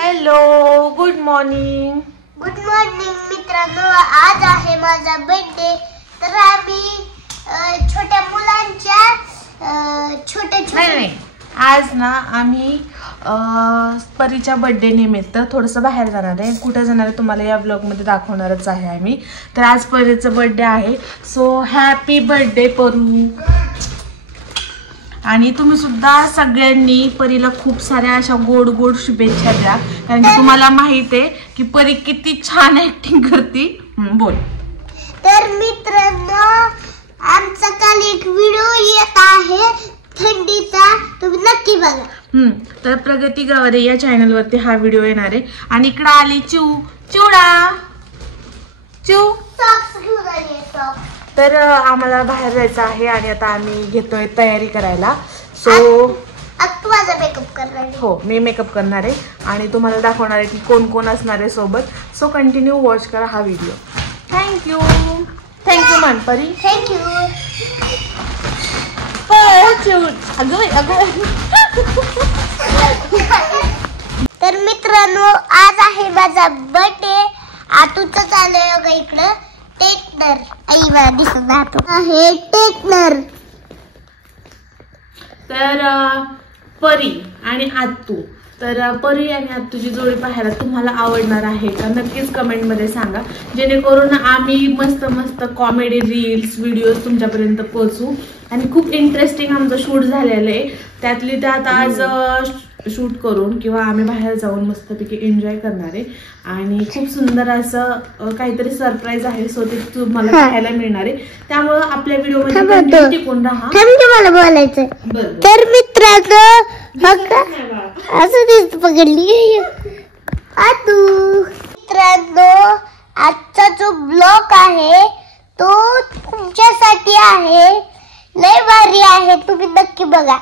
Hello, good morning. Good morning मित्रांनो, आज आहे माझा बर्थडे. तर आम्ही छोट्या मुलांच्या छोटे आज ना आम्ही परीच्या बर्थडे निमित्त थोडंसं बाहेर जाणार आहे. कुठे जाणार आहे तुम्हाला या ब्लॉगमध्ये दाखवणारच आहे आम्ही. तर आज परीचा बर्थडे आहे. So happy birthday Paru. आणि तुम्ही सुद्धा सगळ्यांनी परीला खूप साऱ्या अशा गोड गोड शुभेच्छा द्या, कारण की तुम्हाला माहित आहे की परी किती छान ऍक्टिंग करते. बोल. तर मित्रांनो, आमचा काल एक व्हिडिओ येत आहे थंडीचा, तुम्ही नक्की बघा. तर प्रगती गवारे या चॅनल वरती हा व्हिडिओ येणार आहे. आणि इकडे आली चिवडा सॉक्स घेऊन आली सॉक्स. तर आम्हाला बाहेर जायचं आहे आणि आता आम्ही घेतोय तयारी करायला. सो तू माझा मेकअप करणार आहे? हो, मी मेकअप करणार आहे आणि तुम्हाला दाखवणार आहे की कोण कोण असणार आहे सोबत. सो कंटिन्यू वॉच करा हा व्हिडिओ. थँक्यू मानपरी. थँक्यू. तर मित्रांनो, आज आहे माझा बर्थडे. आतूचं चालू बघा इकडं टेक्नर. आई मला दिसत आहे टेक्नर. तर परी आणि आत्तू, तर परी आणि आत्तूची जोडी पाहायला तुम्हाला आवडणार आहे का नक्कीच कमेंट मध्ये सांगा, जेणेकरून आम्ही मस्त मस्त कॉमेडी रील्स व्हिडिओज तुमच्यापर्यंत पोहोचू. आणि खूप इंटरेस्टिंग आमचं शूट झालेलं आहे. त्यातली त्यात आज शूट करून किंवा आम्ही बाहेर जाऊन मस्तपैकी एन्जॉय करणार आहे. आणि खूप सुंदर असं काहीतरी सरप्राईज आहे. सो ते तुम्हाला पाहायला मिळणार आहे. त्यामुळे आपल्या व्हिडिओ मध्ये टिकून राहा. मला बोलायचं. तर मित्रांनो, असं दिसत पकडली आतू. मित्रांनो, आजचा जो ब्लॉग आहे तो तुमच्यासाठी आहे. लय भारी आहे, तुम्ही नक्की बघा.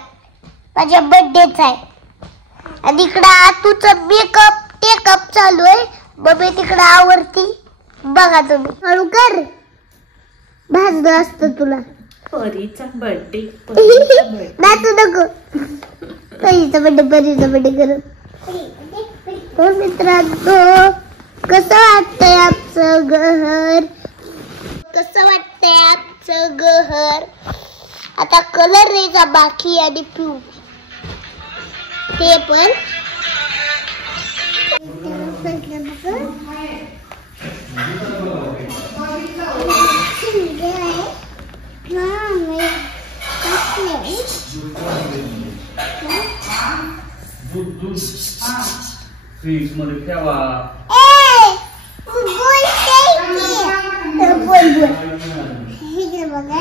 माझ्या बर्थडेच आहे. आणि इकडे आतूचा मेकअप टेकअप चालू आहे. मम्मी तिकडे आवरती, बघा तुम्ही. हळू कर, भाजलं असतं तुला. परीचा बर्थडे नाचू नको. परीचा बर्थडे करू. तर मित्रांनो, कसं वाटतंय आमचं घर? आता कलर रेचा बाकी आणि पिऊ ते पण. फ्रीज मध्ये ठेवा. बघा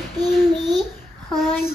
मी हॉर्न